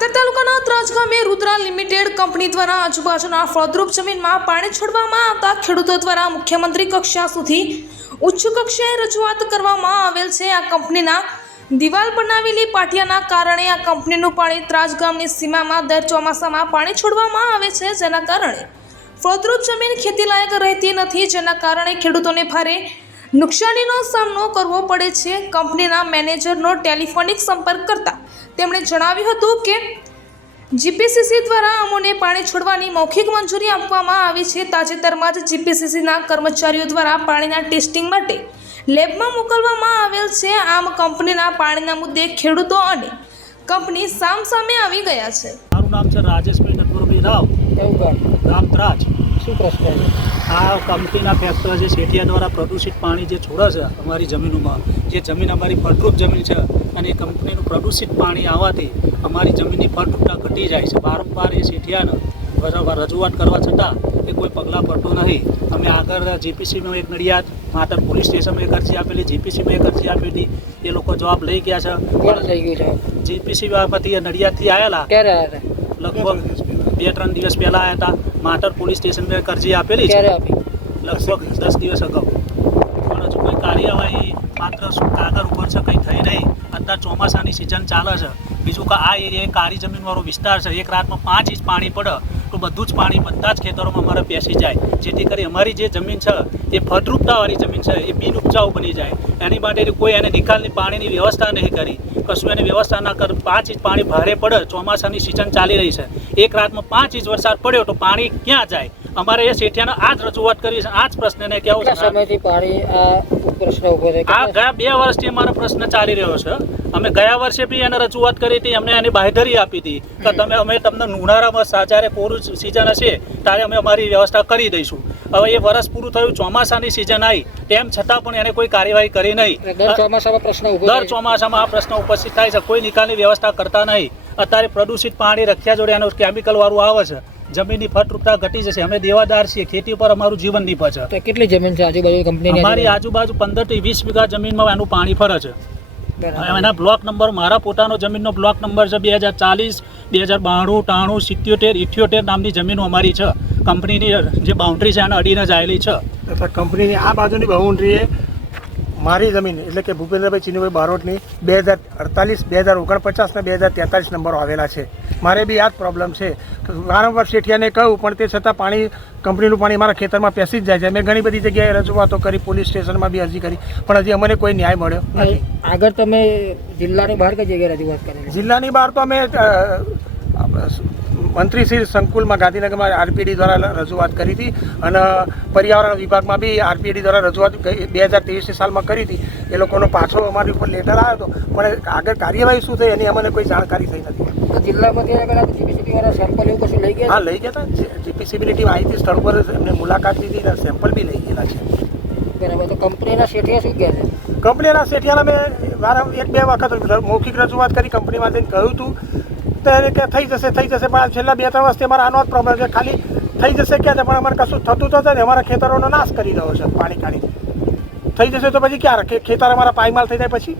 માતર તાલુકાના ત્રાજ ગામે Rudra limited company દ્વારા આજુબાજુના ફળદ્રુપ જમીનમાં પાણી છોડવામાં આવતા ખેડૂતો દ્વારા મુખ્યમંત્રી કક્ષા સુધી ઉચ્ચ કક્ષાએ રજૂઆત કરવામાં આવેલ છે. આ કંપનીના દિવાલ બનાવેલી પાટિયાના કારણે આ કંપનીનું પાણી ત્રાજ ગામની સીમામાં દર ચોમાસામાં પાણી છોડવામાં આવે છે. જેના કારણે ફળદ્રુપ જમીન ખેતીલાયક રહેતી નથી. જેના કારણે ખેડૂતોને ભારે નુકસાનીનો સામનો કરવો પડે છે. કંપનીના મેનેજરનો ટેલિફોનિક સંપર્ક કરતા તેમણે જણાવ્યું હતું કે જીપીસીસી દ્વારા અમોને પાણી છોડવાની મૌખિક મંજૂરી આપવામાં આવી છે. તાજેતરમાં જ જીપીસીસીના કર્મચારીઓ દ્વારા પાણીના ટેસ્ટિંગ માટે લેબમાં મોકલવામાં આવેલ છે. આમ કંપનીના પાણીના મુદ્દે ખેડૂતો અને કંપની સામસામે આવી ગયા છે. મારું નામ છે રાજેશભાઈ નટવરભાઈ રાવ. ગામ ત્રાજ. શું પ્રશ્ન આ કંપનીના ફેક્ટર જે શેઠિયા દ્વારા પ્રદૂષિત પાણી જે છોડે છે અમારી જમીનોમાં જે જમીન અમારી ફળદ્રુપ જમીન છે અને કંપનીનું પ્રદૂષિત પાણી આવવાથી અમારી જમીનની ફળદ્રુપતા ઘટી જાય છે. વારંવાર એ શેઠિયાને રજૂઆત કરવા છતાં એ કોઈ પગલાં પડતું નહીં. અમે આગળ જીપીસીમાં એક નડિયાદ માતર પોલીસ સ્ટેશનમાં એક અરજી આપેલી જીપીસીમાં એક અરજી આપી હતી એ લોકો જવાબ લઈ ગયા છે. જીપીસી બાબતે નડિયાદથી આવેલા. લગભગ બે ત્રણ દિવસ પહેલા આવ્યા હતા. માતર પોલીસ સ્ટેશન અરજી આપેલી છે. લગભગ દસ દિવસ અગાઉ. પણ હજુ કોઈ કાર્યવાહી માત્ર શું કાગળ ઉપર છે, કંઈ થઈ નહીં. અત્યારે ચોમાસાની સિઝન ચાલે છે. બીજું કે આ એરિયા કાળી જમીનવાળો વિસ્તાર છે. એક રાતમાં પાંચ ઇંચ પાણી પડે તો બધું જ પાણી બધા જ ખેતરોમાં અમારે બેસી જાય. જેથી કરી અમારી જે જમીન છે, એ ફળદ્રુપતાવાળી જમીન છે, એ બિન ઉપજાઉ બની જાય. એની માટે કોઈ એને નિકાલની પાણીની વ્યવસ્થા નહીં કરી. કશું એની વ્યવસ્થા ના કર. પાંચ ઇંચ પાણી ભારે પડે, ચોમાસાની સિઝન ચાલી રહી છે. એક રાતમાં પાંચ ઇંચ વરસાદ પડ્યો તો પાણી ક્યાં જાય? અમારે એ શેઠિયાને આ જ રજૂઆત કરવી છે. આ જ પ્રશ્નને કેવું છે. પાણી પ્રશ્ન ઊભો છે આ ગયા બે વર્ષથી અમારો પ્રશ્ન ચાલી રહ્યો છે. અમે ગયા વર્ષે બી એને રજૂઆત કરી હતી અમને એની બાંહેધરી આપી હતી. કે તમે અમે તમને ઉનાળામાં જ્યારે કોરું સિઝન હશે ત્યારે અમે અમારી વ્યવસ્થા કરી દઈશું. હવે એ વર્ષ પૂરું થયું ચોમાસાની સિઝન આવી. તેમ છતાં પણ એને કોઈ કાર્યવાહી કરી નહીં. દર ચોમાસામાં પ્રશ્ન દર ચોમાસામાં આ પ્રશ્ન ઉપસ્થિત થાય છે. કોઈ નિકાલની વ્યવસ્થા કરતા નહીં. અત્યારે પ્રદૂષિત પાણી રખ્યા જોડે એનું કેમિકલ વાળું આવે છે. જમીનની ફળદ્રુપતા ઘટી જશે. અમે દેવાદાર છીએ. ખેતી પર અમારું જીવન નિભે છે તો કેટલી જમીન છે આજુબાજુ કંપની અમારી આજુબાજુ પંદરથી વીસ વીઘા જમીનમાં એનું પાણી ફરે છે. એના બ્લોક નંબર મારા પોતાનો જમીનનો બ્લોક નંબર છે બે હજાર ચાલીસ બે હજાર બાણું ટાણું સિત્યોતેર ઇઠ્યોતેર નામની જમીનો અમારી છે. કંપનીની જે બાઉન્ડ્રી છે એને અડીને જ આવેલી છે. તથા કંપનીની આ બાજુની બાઉન્ડ્રીએ મારી જમીન એટલે કે ભૂપેન્દ્રભાઈ ચિનુભાઈ બારોટની બે હજાર અડતાલીસ બે હજાર ઓગણપચાસ ને બે હજાર તેતાલીસ નંબરો આવેલા છે. મારે બી આ જ પ્રોબ્લેમ છે. વારંવાર શેઠિયાને કહ્યું પણ તે છતાં પાણી કંપનીનું પાણી મારા ખેતરમાં પેસી જ જાય છે. મેં ઘણી બધી જગ્યાએ રજૂઆતો કરી પોલીસ સ્ટેશનમાં બી અરજી કરી પણ હજી અમને કોઈ ન્યાય મળ્યો નથી. આગળ તમે જિલ્લાની બહાર કઈ જગ્યાએ રજૂઆત કરી? જિલ્લાની બહાર તો અમે મંત્રી શ્રી સંકુલમાં ગાંધીનગરમાં આરપીડી દ્વારા રજૂઆત કરી હતી અને પર્યાવરણ વિભાગમાં બી આરપીડી દ્વારા રજૂઆત બે હજાર ત્રેવીસની સાલમાં કરી હતી. એ લોકોનો પાછો અમારી ઉપર લેટર આવ્યો હતો. પણ આગળ કાર્યવાહી શું થઈ એની અમને કોઈ જાણકારી થઈ નથી. તો જિલ્લામાંથી સેમ્પલ એવું કશું લઈ ગયા હા લઈ ગયા હતા. જીપીસીબીની ટીમ આવી હતી સ્થળ પર એમને મુલાકાત લીધી અને સેમ્પલ બી લઈ ગયેલા છે. બરાબર તો કંપનીના શેઠિયા શું કહે છે? કંપનીના શેઠિયાના મેં વારં એક બે વખત મૌખિક રજૂઆત કરી કંપનીમાં જઈને કહ્યું હતું તો કે થઈ જશે થઈ જશે. પણ છેલ્લા બે ત્રણ વર્ષથી અમારા આનો જ પ્રોબ્લેમ છે ખાલી થઈ જશે ક્યાં છે? પણ અમારે કશું થતું તો છે ને, અમારા ખેતરોનો નાશ કરી રહ્યો છે, પાણી કાઢી થઈ જશે તો પછી ક્યારે ખેતર અમારા પાયમાલ થઈ જાય પછી?